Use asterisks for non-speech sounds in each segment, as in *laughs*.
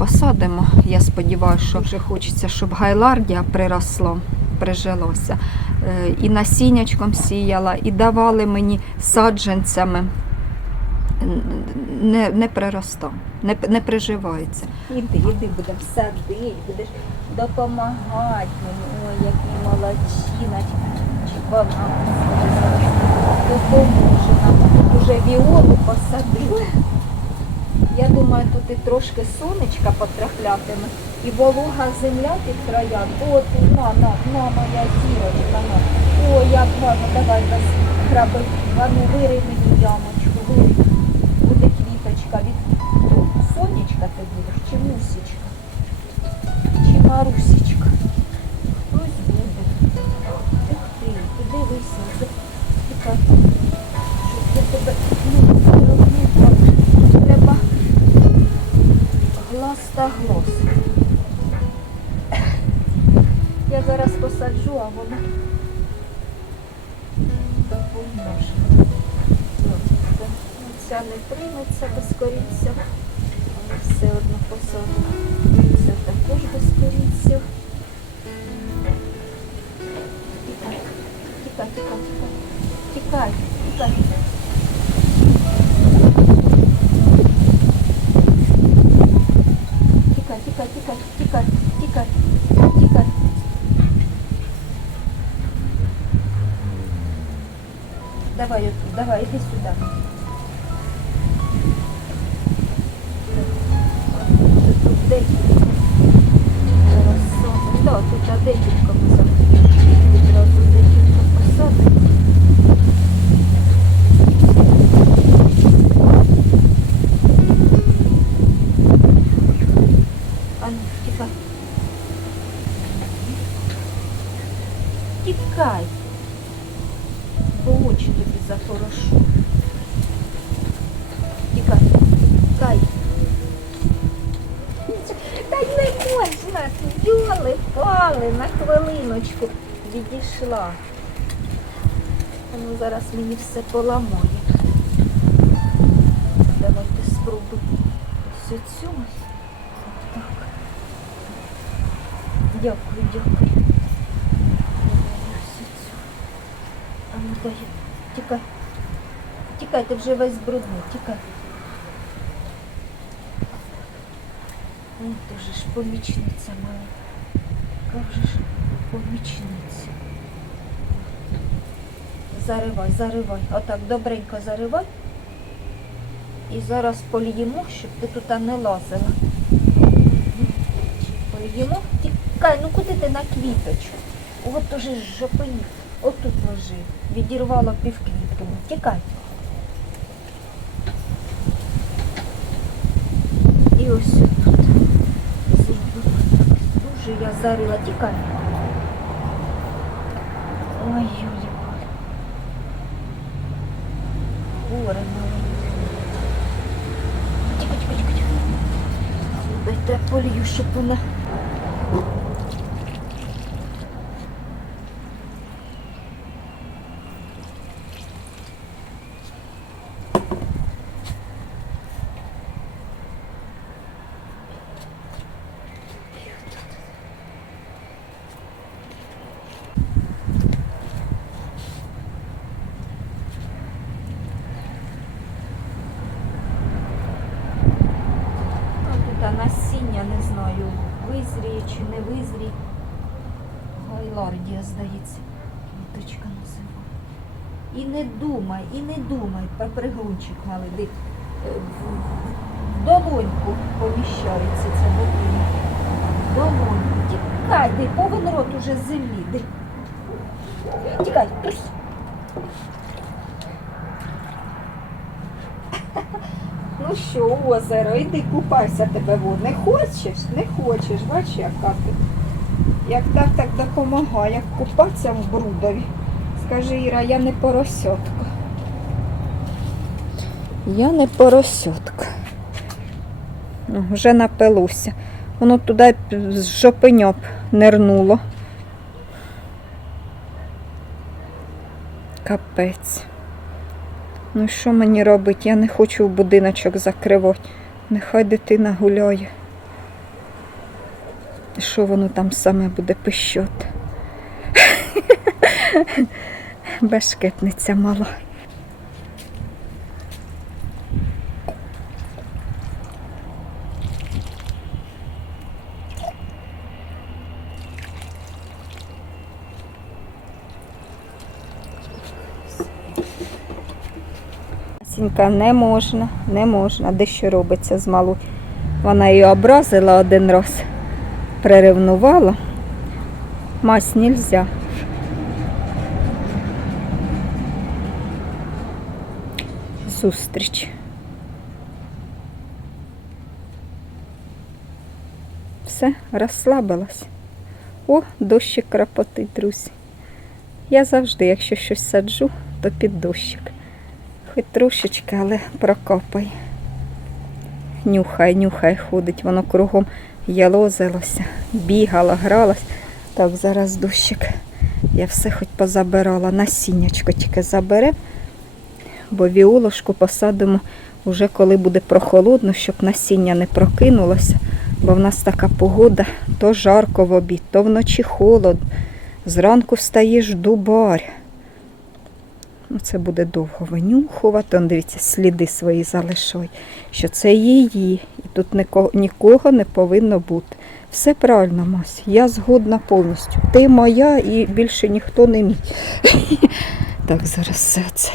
посадимо. Я сподіваюся, що вже хочеться, щоб гайлардія приросло, прижилося. Е, І насіннячком сіяла, і давали мені саджанцями. Не, не приростав, не, не приживається. Іди, іди, будемо садити, будеш допомагати мені. Ой, який молодчина. Чи вона допоможе нам. Уже віолу посадили. Я думаю, тут і трошки сонечка потраплятиме. І волога земля під края. От, на, на, на моя зірочка, на. О, як гарно, давай без граби. А ну, вири мені ямочку, вири. Буде квіточка від сонечка ти будеш, чи мусічка, чи марусечка. Хтось буде. Ух ти, дивися, Щоб я тебе посаджу, а вона Ця не прийметься без корінця, відійшла. Воно зараз мені все поламає. Давайте спробуємо ось цю. Так. Дякую, дякую. Давай ось цю. А ну дай. Тікай. Тікай, ти вже весь брудний, тікай. Ой, дуже ж помічниця мала. Яка вже ж помічниця. Заривай, заривай. Отак добренько заривай. І зараз поліємо, щоб ти тут не лазила. Поліємо. Тікай, ну куди ти на квіточку? От уже ж жопині. Отут ложи. Відірвала півквітки. Тікай. І ось тут. Дуже я зарила. Тікай. Ой, yakışıklını чи не визріє. Гайлардія, здається, квіточка називає. І не думай, і не думай, папригунчик де, е, в- долоньку поміщається ця. В Долоньку. Тікай, де повен рот уже землі. Тікай, тусь. Ну що, озеро, іди купайся тебе вон. Не хочеш? Не хочеш, бач, яка ти. Як так, так допомагає, як купатися в брудові. Скажи, Іра, я не поросятка. Я не поросятка. Ну, вже напилося. Воно туди з жопеньоп нирнуло. Капець. Ну що мені робить? Я не хочу в будиночок закривати. Нехай дитина гуляє. Що воно там саме буде пищати? *laughs* Бешкетниця мала. Сінька не можна, не можна. Де що робиться з малу. Вона її образила один раз, приревнувала. Мась нельзя. Зустріч. Все, розслабилась. О, дощик крапотить, друзі. Я завжди, якщо щось саджу, то під дощик. Хоч трошечки, але прокопай. Нюхай, нюхай, ходить, воно кругом ялозилося, бігала, гралась. Так, зараз дощик. Я все хоч позабирала. Насіннячко тільки заберемо, бо віолошку посадимо вже коли буде прохолодно, щоб насіння не прокинулося. Бо в нас така погода, то жарко в обід, то вночі холодно. Зранку встаєш дубарь. Ну, це буде довго винюхувати. Он, дивіться, сліди свої залишай, що це її. І тут нікого, нікого не повинно бути. Все правильно, Мась. Я згодна повністю. Ти моя і більше ніхто не мій. *laughs* Так, зараз все це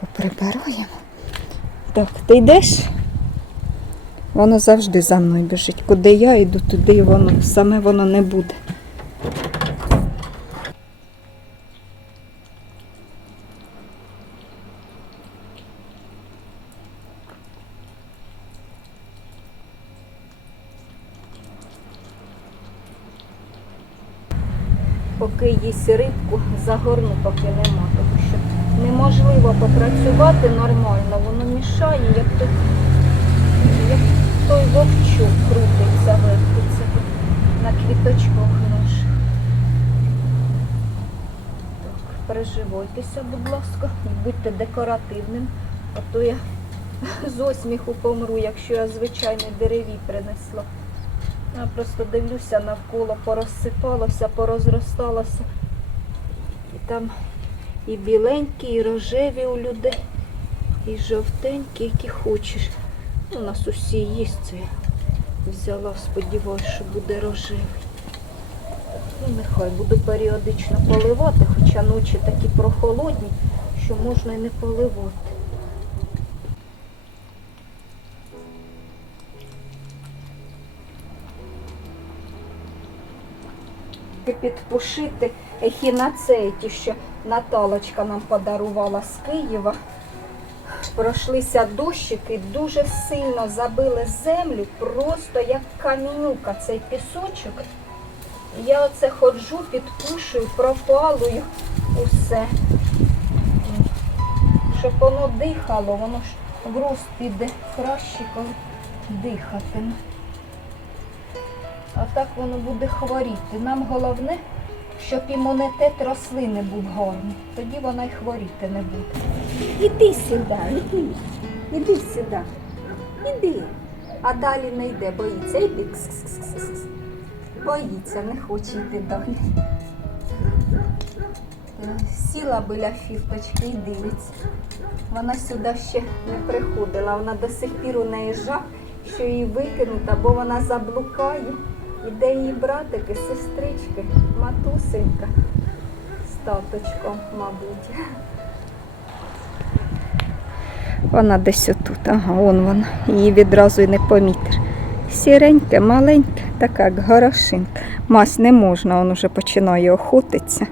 поприбираємо. Так, ти йдеш? Воно завжди за мною біжить. Куди я йду, туди воно. Саме воно не буде. Поки їсть рибку, загорну, поки нема, тому що неможливо попрацювати нормально, воно мішає, як той, як той вовчок крутиться, вертиться на квіточках наш. Так, переживайтеся, будь ласка, будьте декоративним, а то я з осміху помру, якщо я звичайний дереві принесла. Я просто дивлюся навколо, порозсипалося, порозросталося. І там і біленькі, і рожеві у людей, і жовтенькі, які хочеш. Ну, У нас усі є це. Взяла, сподіваюся, що буде рожевий. Ну, нехай буду періодично поливати, хоча ночі такі прохолодні, що можна і не поливати. Підпушити ехінацеї, що Наталочка нам подарувала з Києва. Пройшлися дощики, дуже сильно забили землю, просто як камінюка цей пісочок. Я оце ходжу, підпушую, пропалую усе. Щоб воно дихало, воно ж рост піде краще, коли дихатиме. А так воно буде хворіти. Нам головне, щоб імунітет рослини був гарний. Тоді вона й хворіти не буде. Іди сюди, іди. Іди сюди. Іди. А далі не йде, боїться. Кс-кс-кс-кс. Боїться, не хоче йти далі. Сіла біля фірточки і дивиться. Вона сюди ще не приходила. Вона до сих пір у неї жах, що її викинуть, або вона заблукає. І де її братики, сестрички, матусенька з таточком, мабуть. Вона десь отут, ага, вон вона. Її відразу й не помітиш. Сіреньке, маленьке, така як горошинка. Мась не можна, він уже починає охотитися.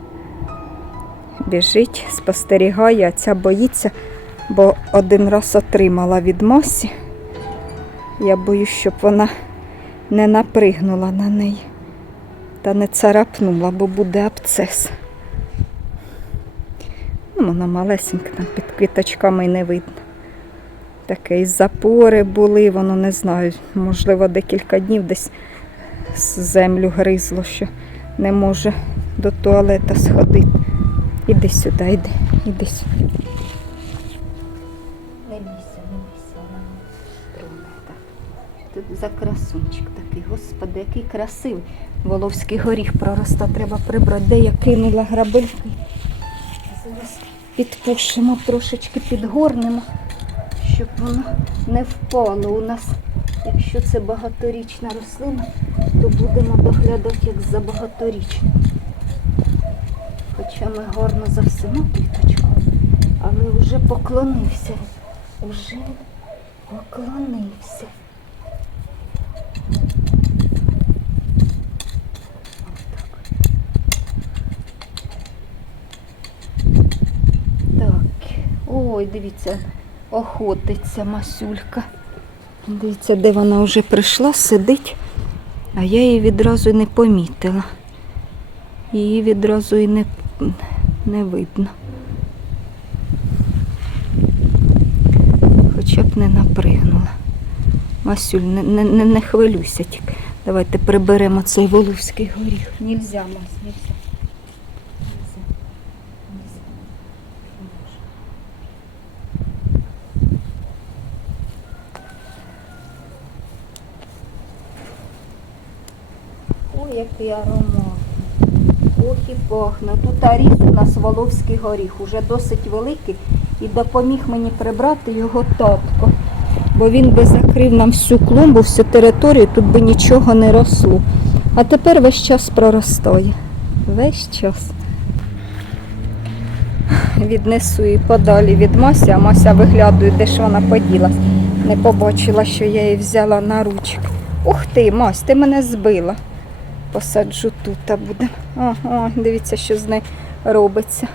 Біжить, спостерігає, а ця боїться, бо один раз отримала від масі. Я боюсь, щоб вона не напригнула на неї та не царапнула, бо буде абцес. Ну, вона малесенька, там під квіточками й не видно. Таке і запори були, воно не знаю, можливо, декілька днів десь землю гризло, що не може до туалета сходити. Іди сюди, іди, іди сюди. За красунчик такий господи, який красивий. Воловський горіх пророста, треба прибрати. Де я кинула грабельки. Зараз підпушимо, трошечки підгорнемо, щоб воно не впало у нас. Якщо це багаторічна рослина, то будемо доглядати як за багаторічну. Хоча ми гарно за всіма квіточками, але вже поклонився. Вже поклонився. Так, ой, дивіться, охотиться масюлька. Дивіться, де вона вже прийшла, сидить, а я її відразу не помітила. Її відразу і не, не видно. Хоча б не напригнула. Масюль, не, не, не, хвилюйся тільки. Давайте приберемо цей воловський горіх. Нельзя, Мась. Нельзя. Нельзя. Не можна. Який аромат. Ох і пахне. Тут аріс у нас воловський горіх, уже досить великий, і допоміг мені прибрати його татко. Бо він би закрив нам всю клумбу, всю територію, тут би нічого не росло. А тепер весь час проростає. Весь час. Віднесу її подалі від Масі, а Мася виглядує, де ж вона поділась. Не побачила, що я її взяла на ручки. Ух ти, Мась, ти мене збила. Посаджу тут а буде. Ага, дивіться, що з нею робиться.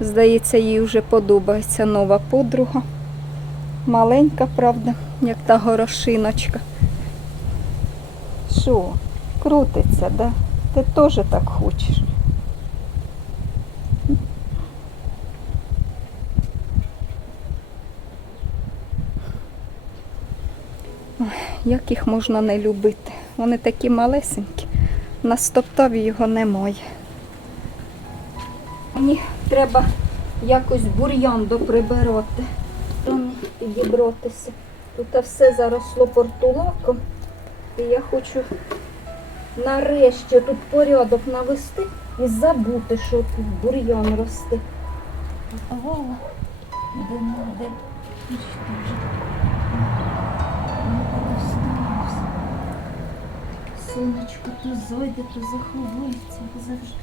Здається, їй вже подобається нова подруга. Маленька, правда, як та горошиночка. Що, крутиться, да? Ти теж так хочеш. Як їх можна не любити? Вони такі малесенькі. На стоптаві його немає. Мені треба якось бур'ян доприбирати. Підібратися. Тут все заросло портулаком. І я хочу нарешті тут порядок навести і забути, що тут бур'ян росте. Готувала. Де де. Сонечко то зойде, то заховується, завжди.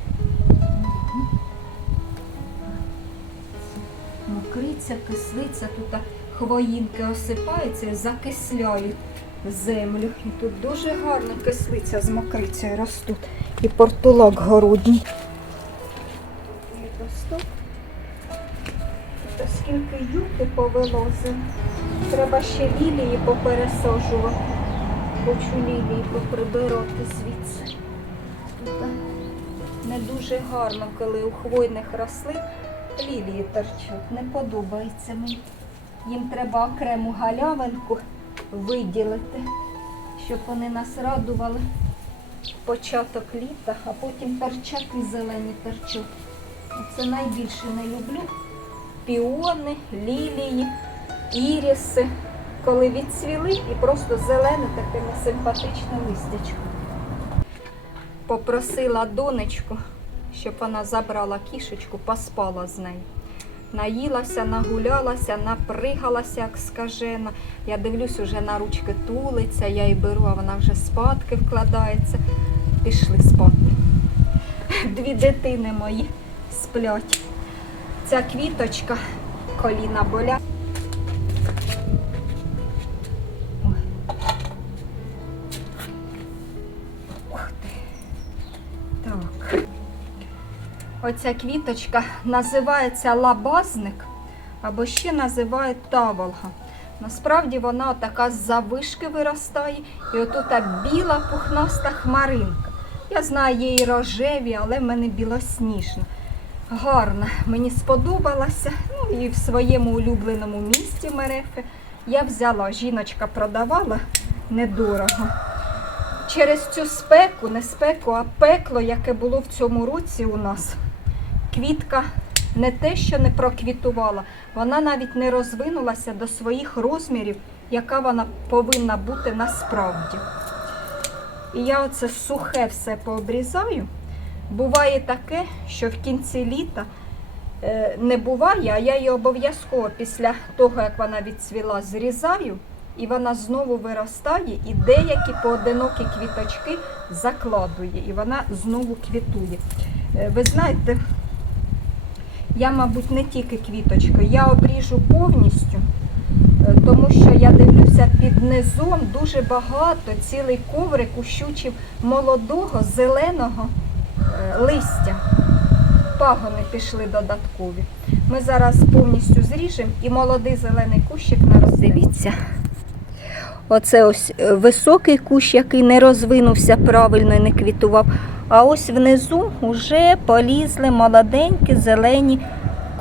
Мокриця, кислиця, тут хвоїнки осипаються закисляють землю. І тут дуже гарна кислиця з мокрицею ростуть. І портулак городній. Та скільки юки повилозили. Треба ще лілії попересаджувати. Хочу лілії поприбирати звідси. Тут не дуже гарно, коли у хвойних рослин лілії торчать. Не подобається мені. Їм треба окрему галявинку виділити, щоб вони нас радували початок літа, а потім перчаки зелені торчать. Це найбільше не люблю. Піони, лілії, іріси, коли відцвіли і просто зелене таке несимпатичне листячко. Попросила донечку, щоб вона забрала кішечку, поспала з нею. Наїлася, нагулялася, напригалася, як скажена. Я дивлюсь, уже на ручки тулиться, я її беру, а вона вже спадки вкладається. Пішли спати. Дві дитини мої сплять. Ця квіточка, коліна болять. Оця квіточка називається лабазник або ще називають таволга. Насправді вона така з завишки виростає, і отут біла пухнаста хмаринка. Я знаю, і рожеві, але в мене білосніжна. Гарна, мені сподобалася. Ну і в своєму улюбленому місті Мерефи я взяла. Жіночка продавала недорого. Через цю спеку, не спеку, а пекло, яке було в цьому році у нас, квітка не те, що не проквітувала, вона навіть не розвинулася до своїх розмірів, яка вона повинна бути насправді. І я оце сухе все пообрізаю. Буває таке, що в кінці літа е, не буває, а я її обов'язково після того, як вона відцвіла, зрізаю, і вона знову виростає, і деякі поодинокі квіточки закладує, і вона знову квітує. Е, Ви знаєте, я, мабуть, не тільки квіточкою, я обріжу повністю, е, тому що я дивлюся під низом дуже багато, цілий коврик ущучив молодого зеленого е, листя. Пагони пішли додаткові. Ми зараз повністю зріжемо і молодий зелений кущик на Дивіться. Оце ось е, високий кущ, який не розвинувся правильно і не квітував. А ось внизу вже полізли молоденькі зелені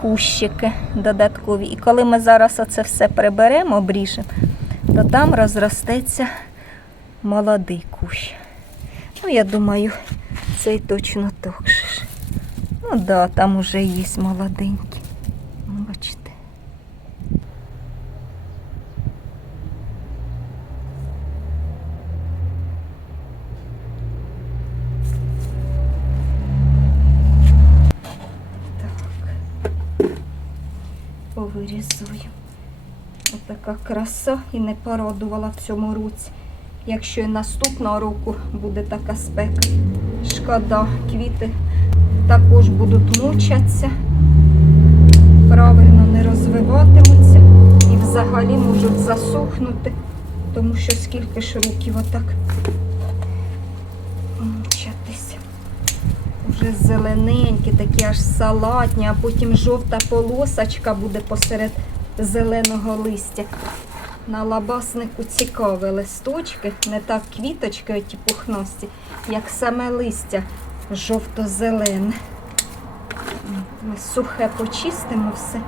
кущики додаткові. І коли ми зараз оце все приберемо, обріжемо, то там розростеться молодий кущ. Ну, я думаю, цей точно так. Ну так, да, там уже є молоденькі. Краса і не порадувала в цьому році. Якщо і наступного року буде така спека, шкода, квіти також будуть мучатися, правильно не розвиватимуться і взагалі можуть засохнути, тому що скільки ж років отак мучатися. Вже зелененькі, такі аж салатні, а потім жовта полосочка буде посеред зеленого листя. На лабаснику цікаві листочки, не так квіточки оті пухнасті, як саме листя жовто-зелене. Ми сухе почистимо все.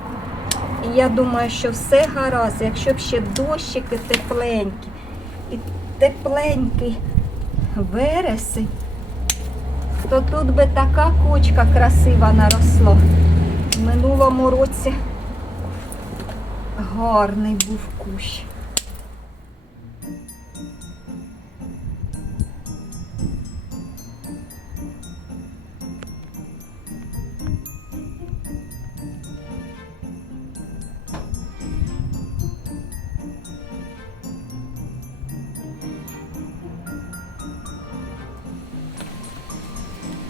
І я думаю, що все гаразд, якщо б ще дощики тепленькі і тепленький вересень, то тут би така кочка красива наросла. В минулому році гарний був кущ.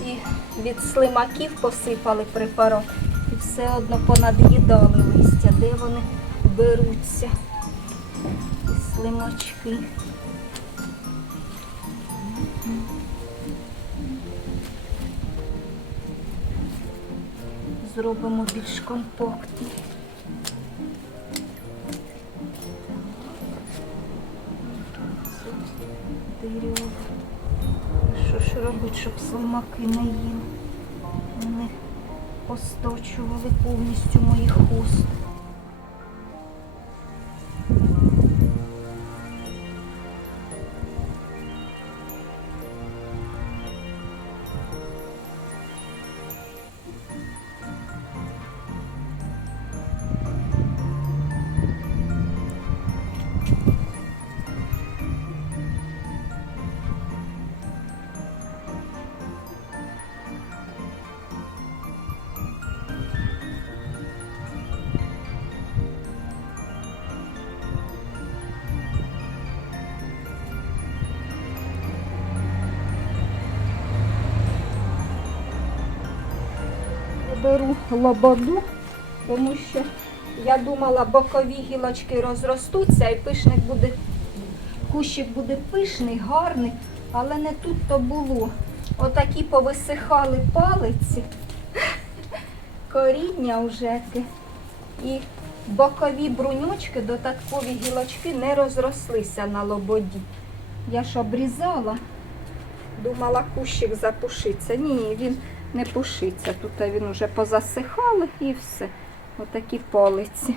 І від слимаків посипали препарат. І все одно понад понад'їдали листя, де вони беруться. І слимачки. Зробимо більш компактні. Дерево. Що ж робити, щоб слимаки не їли? Вони посточували повністю мої хусти. Беру лободу, тому що я думала, бокові гілочки розростуться і пишник буде, кущик буде пишний, гарний, але не тут то було. Отакі повисихали палиці, коріння яке. і бокові бруньочки, додаткові гілочки не розрослися на лободі. Я ж обрізала, думала, кущик запушиться. Ні, він не пушиться. Тут він вже позасихали і все. Отакі полиці.